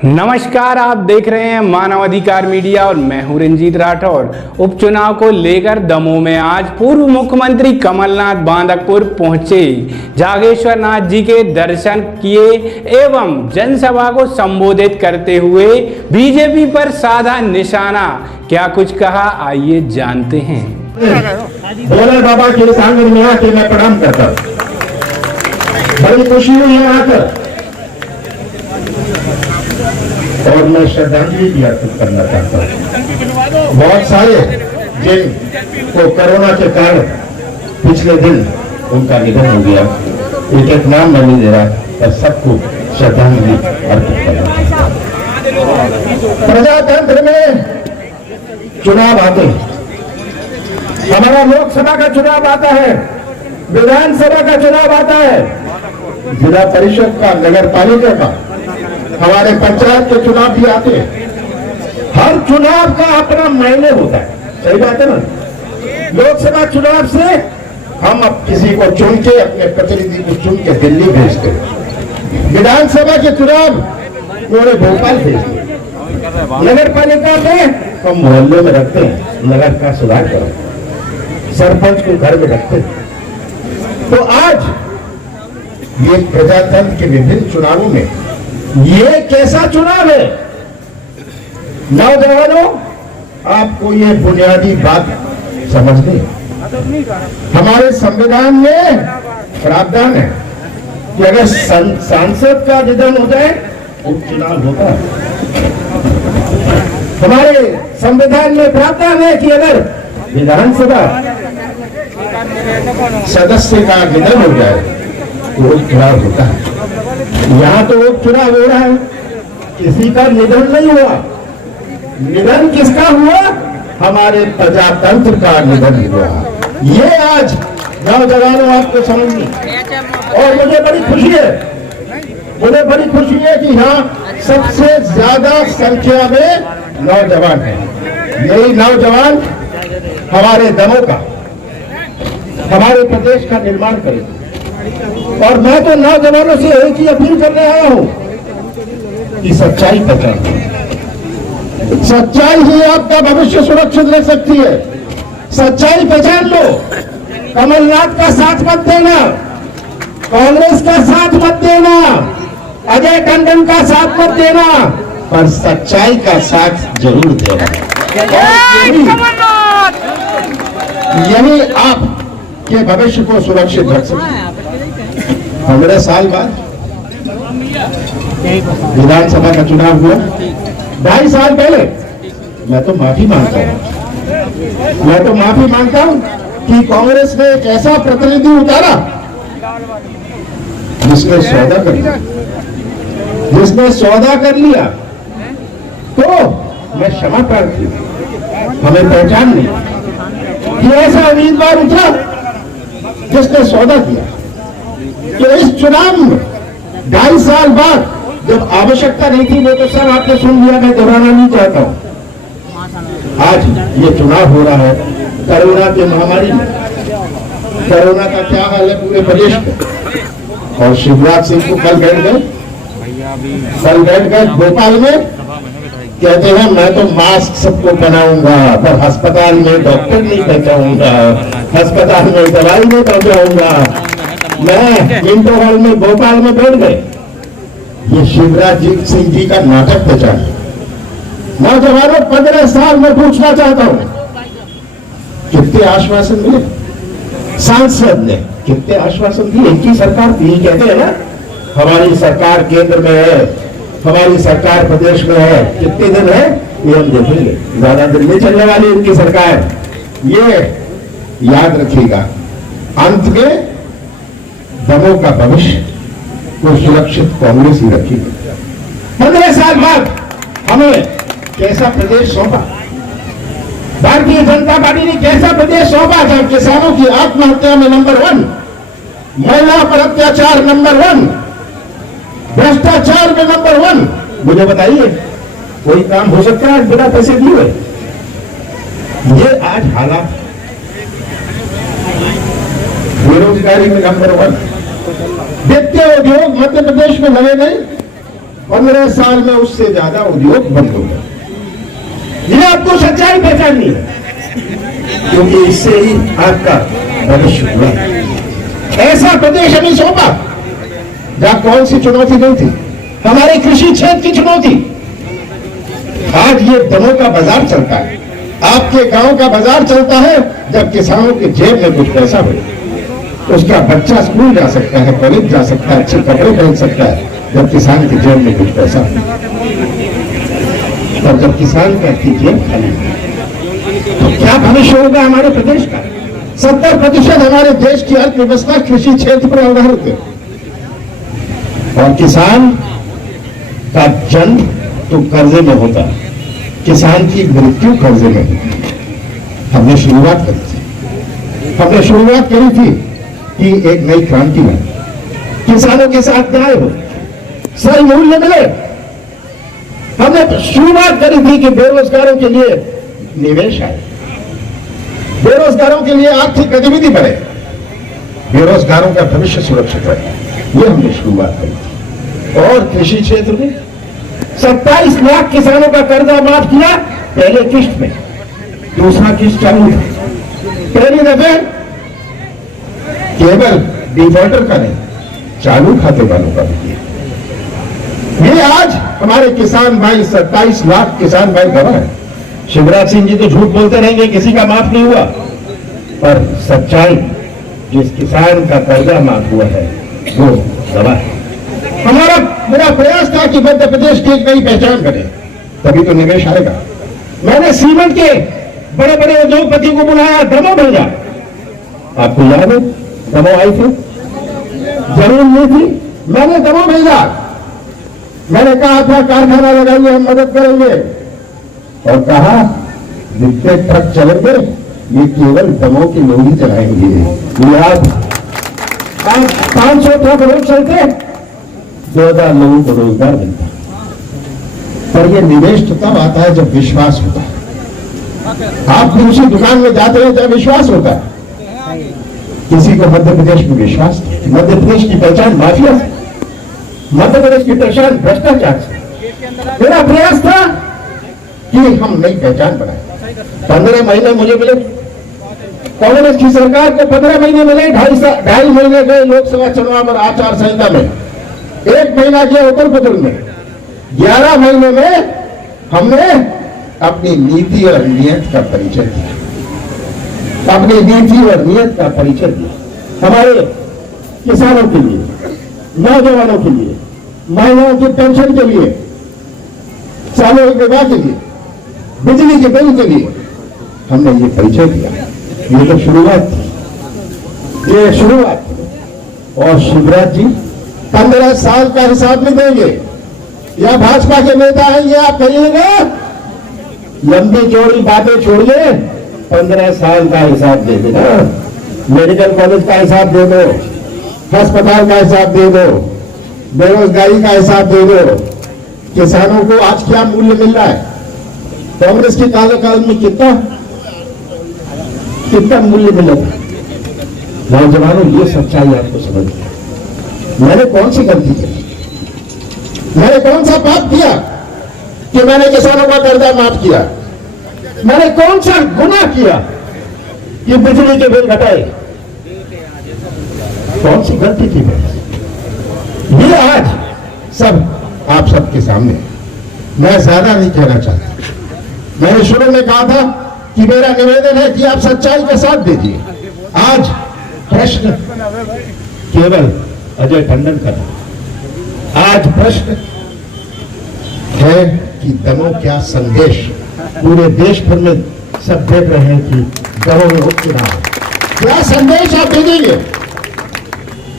नमस्कार, आप देख रहे हैं मानव अधिकार मीडिया और मैं हूं रंजीत राठौर। उपचुनाव को लेकर दमोह में आज पूर्व मुख्यमंत्री कमलनाथ बांदकपुर पहुंचे, जागेश्वर नाथ जी के दर्शन किए एवं जनसभा को संबोधित करते हुए बीजेपी पर साधा निशाना। क्या कुछ कहा, आइए जानते हैं। भोले बाबा के सामने में आके मैं प्रणाम करता हूं, बड़ी खुशी हुई है आकर, और मैं श्रद्धांजलि भी अर्पित करना चाहता हूं। बहुत सारे जिनको कोरोना के कारण पिछले दिन उनका निधन हो गया, एक एक नाम मैं नहीं दे रहा, पर सबको श्रद्धांजलि अर्पित करना चाहता हूं। प्रजातंत्र में चुनाव आते हैं, हमारा लोकसभा का चुनाव आता है, विधानसभा का चुनाव आता है, जिला परिषद का, नगर पालिका का, हमारे पंचायत के चुनाव भी आते हैं। हर चुनाव का अपना मायने होता है, सही बात है ना। लोकसभा चुनाव से हम अब किसी को चुन के, अपने प्रतिनिधि को चुन के दिल्ली भेजते हैं। विधानसभा के चुनाव उन्होंने भोपाल भेजते हैं। नगर पालिका में हम मोहल्ले में रखते हैं, नगर का सुधार करो, सरपंच को घर में रखते हैं। तो आज ये प्रजातंत्र के विभिन्न चुनावों में ये कैसा चुनाव है? नौजवानों, आपको ये बुनियादी बात समझनी है। हमारे संविधान में प्रावधान है कि अगर सांसद का निधन हो जाए उपचुनाव होता है। हमारे संविधान में प्रावधान है कि अगर विधानसभा सदस्य का निधन हो जाए तो उपचुनाव होता है। यहां तो उपचुनाव हो रहा है, किसी का निधन नहीं हुआ। निधन किसका हुआ? हमारे प्रजातंत्र का निधन हुआ। ये आज नौजवानों आपको समझनी, और मुझे बड़ी खुशी है कि यहाँ सबसे ज्यादा संख्या में नौजवान हैं। यही नौजवान हमारे दमोह का, हमारे प्रदेश का निर्माण करेंगे। और मैं तो नौजवानों से एक ही अपील करने आया हूं कि सच्चाई पहचानो। सच्चाई ही आपका भविष्य सुरक्षित रख सकती है। सच्चाई पहचान लो। कमलनाथ का साथ मत देना, कांग्रेस का साथ मत देना, अजय टंडन का साथ मत देना, पर सच्चाई का साथ जरूर देना। यही आपके भविष्य को सुरक्षित रख सकते हैं। 15 साल बाद विधानसभा का चुनाव हुआ। 2.5 साल पहले मैं तो माफी मांगता हूं कि कांग्रेस ने एक ऐसा प्रतिनिधि उतारा जिसने सौदा कर लिया, तो मैं क्षमा प्रार्थी, हमें पहचान नहीं कि ऐसा उम्मीदवार उठा जिसने सौदा किया। तो इस चुनाव में 2.5 साल बाद जब आवश्यकता नहीं थी, वो तो सब आपने सुन लिया, मैं दोहराना नहीं चाहता हूं। आज ये चुनाव हो रहा है कोरोना की महामारी में। कोरोना का क्या हाल है पूरे प्रदेश में, और शिवराज सिंह को कल बैठ गए भोपाल में, कहते हैं मैं तो मास्क सबको पहनाऊंगा, पर अस्पताल में डॉक्टर नहीं पहुंचाऊंगा, अस्पताल में दवाई नहीं पहुंचाऊंगा। मैं मिंटो हॉल में भोपाल में बैठ गए। ये शिवराज सिंह जी का नाटक पहचान। नौजवानों, 15 साल में पूछना चाहता हूं, कितने आश्वासन मिले? सांसद ने कितने आश्वासन दिए? इनकी सरकार थी, कहते हैं ना हमारी सरकार केंद्र में है, हमारी सरकार प्रदेश में है। कितने दिन है ये हम देखेंगे, ज्यादा दिन नहीं चलने वाली इनकी सरकार। ये याद रखिएगा, अंत में दमोह का भविष्य को सुरक्षित कांग्रेस ही रखेगी। 15 साल बाद हमें कैसा प्रदेश सौंपा, भारतीय जनता पार्टी ने कैसा प्रदेश सौंपा था? किसानों की आत्महत्या में नंबर 1, महिला पर अत्याचार नंबर 1, भ्रष्टाचार में नंबर 1। मुझे बताइए, कोई काम हो सकता है बिना पैसे दिए? ये आज हालात। बेरोजगारी में नंबर 1, वित्तीय उद्योग मध्य प्रदेश में लगे नहीं, 15 साल में उससे ज्यादा उद्योग बंद हो गए। ये आपको सच्चाई पहचाननी है, क्योंकि इससे ही आपका भविष्य हुआ। ऐसा प्रदेश हमें सौंपा जहां कौन सी चुनौती नहीं थी, हमारे कृषि क्षेत्र की चुनौती। आज ये दमोह का बाजार चलता है, आपके गांव का बाजार चलता है जब किसानों के जेब में कुछ पैसा हो, उसका बच्चा स्कूल जा सकता है, कॉलेज जा सकता है, अच्छे कपड़े पहन सकता है जब किसान के जेब में कुछ पैसा हो। और जब किसान का जेब खाली तो क्या भविष्य होगा हमारे प्रदेश का? 70% हमारे देश की अर्थव्यवस्था कृषि क्षेत्र पर आधारित है, और किसान का जन्म तो कर्जे में होता है, किसान की मृत्यु कर्जे में होती है। हमने शुरुआत करी थी कि एक नई क्रांति में किसानों के साथ न्याय हो, सही मूल्य मिले। हमने शुरुआत करी थी कि बेरोजगारों के लिए निवेश आए, बेरोजगारों के लिए आर्थिक गतिविधि बढ़े, बेरोजगारों का भविष्य सुरक्षित रहे। ये हमने शुरुआत करी थी। और कृषि क्षेत्र में 27 लाख किसानों का कर्जा माफ किया पहले किश्त में, दूसरा किश्त चालू था। पहली दफे केवल डिफॉल्टर का नहीं, चालू खाते वालों का भी किया। ये आज हमारे किसान भाई 27 लाख किसान भाई गवाह है। शिवराज सिंह जी तो झूठ बोलते रहेंगे किसी का माफ नहीं हुआ, पर सच्चाई जिस किसान का कर्जा माफ हुआ है वो गवाह है। हमारा मेरा प्रयास था कि मध्य प्रदेश की एक नई पहचान बने, तभी तो निवेश आएगा। मैंने सीमेंट के बड़े बड़े उद्योगपति को बुलाया, दमोह भेजा। आपको याद है दमोह आई थी, जमीन नहीं थी, मैंने दमोह भेजा। मैंने कहा था कारखाना लगाइए, हम मदद करेंगे, और कहा जितने ट्रक चलेंगे ये केवल दमोह के लोग ही चलाएंगे। ये आप 500 ट्रक रोज चलते, 2000 लोगों को रोजगार मिलता। पर ये निवेश तो तब आता है जब विश्वास होता है। आप भी उसी दुकान में जाते हैं जब विश्वास होता है। किसी को मध्य प्रदेश में विश्वास नहीं। मध्य प्रदेश की पहचान माफिया से, मध्य प्रदेश की पहचान भ्रष्टाचार से। मेरा प्रयास था कि हम नई पहचान बनाए। 15 महीने मुझे मिले, कांग्रेस की सरकार को 15 महीने मिले। 2.5 महीने गए लोकसभा चुनाव और आचार संहिता में, 1 महीना किया उत्तर प्रदेश में, 11 महीने में हमने अपनी नीति और नीयत का परिचय दिया। अपनी नीति और नीयत का परिचय दिया हमारे किसानों के लिए, नौजवानों के लिए, महिलाओं की पेंशन के लिए, सामूहिक विवाह के लिए, बिजली के बिल के लिए हमने ये परिचय दिया। ये तो शुरुआत थी, ये शुरुआत थी। और शिवराज जी 15 साल का हिसाब नहीं देंगे, या भाजपा के नेता हैं ये आप कहिएगा, लंबी चौड़ी बातें छोड़िए, 15 साल का हिसाब दे देना। मेडिकल कॉलेज का हिसाब दे दो, अस्पताल का हिसाब दे दो, बेरोजगारी का हिसाब दे दो, किसानों को आज क्या मूल्य मिल रहा है, कांग्रेस के काल में कितना मूल्य मिला था। नौजवानों ये सच्चाई आपको समझ। मैंने कौन सी गलती की, मैंने कौन सा पाप किया कि मैंने किसानों का कर्जा माफ किया? मैंने कौन सा गुनाह किया कि बिजली के बिल घटाए? कौन सी गलती थी मेरी? ये आज सब आप सबके सामने। मैं ज्यादा नहीं कहना चाहता। मैंने शुरू में कहा था कि मेरा निवेदन है कि आप सच्चाई के साथ दीजिए। आज प्रश्न केवल अजय टंडन का था। आज प्रश्न है कि दमोह क्या संदेश पूरे देश भर में सब देख रहे हैं कि दमोह में उपचुनाव, क्या संदेश आप भेजेंगे,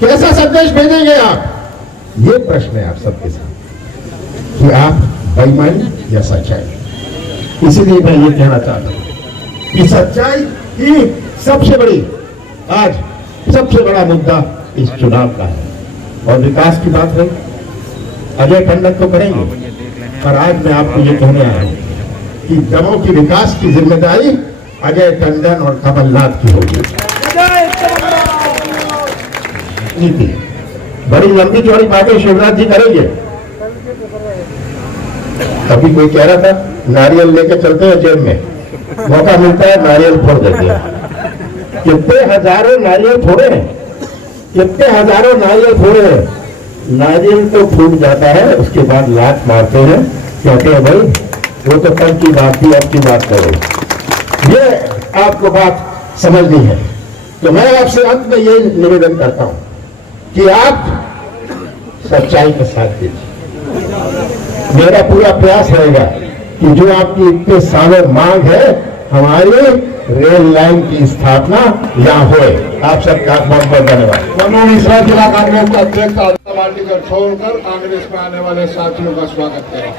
कैसा संदेश भेजेंगे आप? ये प्रश्न है आप सबके साथ कि आप बेईमानी या सच्चाई। इसीलिए मैं ये कहना चाहता हूं कि सच्चाई ही सबसे बड़ी, आज सबसे बड़ा मुद्दा इस चुनाव का है। और विकास की बात है, अजय टंडन तो करेंगे, पर आज मैं आपको ये कहने आया हूं कि दमोह की विकास की जिम्मेदारी अजय टंडन और कमलनाथ की होगी। बड़ी लंबी चौड़ी बातें शिवराज जी करेंगे, अभी कोई कह रहा था नारियल लेके चलते हैं जेब में, मौका मिलता है नारियल फोड़ देते हैं। कितने हजारों नारियल फोड़े हैं, कितने हजारों नारियल फोड़े हैं। नारियल तो फूट जाता है, उसके बाद लात मारते हैं, कहते हैं भाई वो तो कल की बात थी, अब की बात करो। ये आपको बात समझनी है। तो मैं आपसे अंत में ये निवेदन करता हूं कि आप सच्चाई के साथ दीजिए। मेरा पूरा प्रयास रहेगा कि जो आपकी इतने सालों मांग है, हमारी रेल लाइन की स्थापना यहाँ होए। आप सबका बहुत बहुत धन्यवाद। मिश्रा जिला कांग्रेस का अध्यक्ष पार्टी को छोड़कर कांग्रेस में आने वाले साथियों का स्वागत करें।